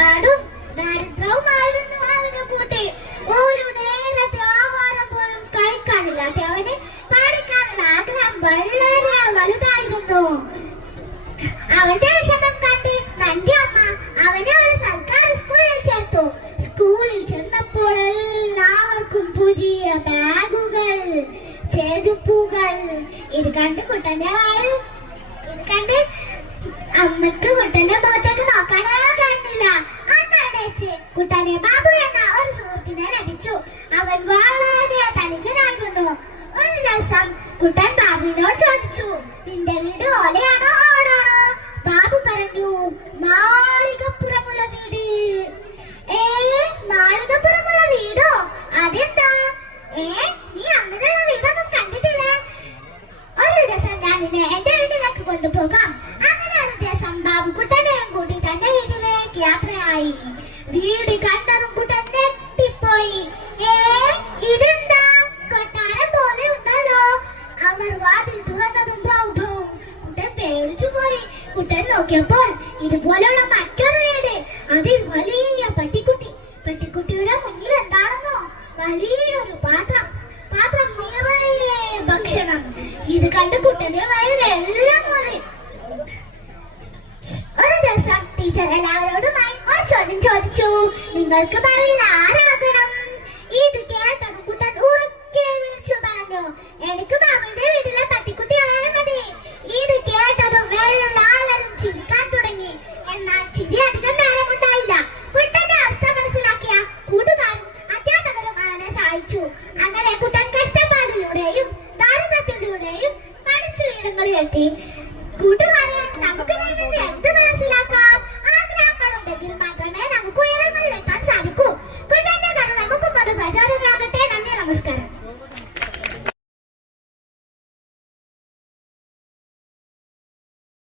കഷ്ടപ്പാടും ദാരിദ്ര്യവുമായിരുന്നു അവന് കൂട്ടി. ഒരു നേരത്തെ ആഹാരം പോലും കഴിക്കാനില്ലാത്ത അവന് പഠിക്കാനുള്ള ആഗ്രഹം വളരെ വലുതായിരുന്നു. അവന്റെ വിഷമം കണ്ട് തന്റെ അമ്മ അവനെ ഒരു സർക്കാർ സ്കൂളിൽ ചേർത്തു. സ്കൂളിൽ ചെന്നപ്പോൾ എല്ലാവർക്കും പുതിയ ബാഗുകൾ, ചെരുപ്പുകൾ. ഇത് കണ്ട് അമ്മക്ക് കുട്ടന്റെ മുഖത്തേക്ക് നോക്കാനോ കഴിഞ്ഞില്ല. അന്നടച്ച് കുട്ടനെ ബാബു എന്ന ഒരു സുഹൃത്തിനെ ലഭിച്ചു. അവൻ വളരെ ധനികനായിരുന്നു. ഒരു ദിവസം കുട്ടൻ ബാബുവിനോട് ചോദിച്ചു, നിന്റെ വീട് ഓലയാണോ ഓടാണോ? ബാബു പറഞ്ഞു, മാളികപ്പുറമുള്ള വീട്. മാളികപ്പുറമുള്ള വീടോ? അതെന്താ? നീ അങ്ങനെയുള്ള വീടൊന്നും കണ്ടിട്ടില്ലേ? ഒരു ദിവസം ഞാൻ നിന്നെ എന്റെ വീട്ടിലേക്ക് കൊണ്ടുപോകാം. അങ്ങനെ ഒരു ദിവസം ബാബു കുട്ടനെയും കൂട്ടി തന്റെ വീട്ടിലേക്ക് യാത്രയായി. വീട് കണ്ടതും കുട്ടൻ ഞെട്ടിപ്പോയി. ഇതെന്താ? കൊട്ടാരം പോലെ ഉണ്ടല്ലോ. അവർ വാതിൽ തുറന്നതും കുട്ടൻ പേടിച്ചു പോയി. കുട്ടൻ നോക്കിയപ്പോൾ ഇതുപോലെയുള്ള മറ്റൊരു വീട്, അതിൽ വലിയ പട്ടിക്കുട്ടി. പട്ടിക്കുട്ടിയുടെ മുന്നിൽ എന്താണെന്നോ? വലിയൊരു പാത്രം നിറയെ ഭക്ഷണം. ഇത് കണ്ട് കുട്ടന്റെ വയറെല്ലാം മാറി. ഒരു ദിവസം ടീച്ചർ എല്ലാവരോടുമായി ഒരു ചോദ്യം ചോദിച്ചു, നിങ്ങൾക്ക് ഭാവിയിൽ ആരാകണം? ഇത് കേട്ടത് കുട്ടൻ ഉറക്കെ വിളിച്ചു പറഞ്ഞു, എനിക്ക് ബാബുവിന്റെ വീട്